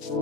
す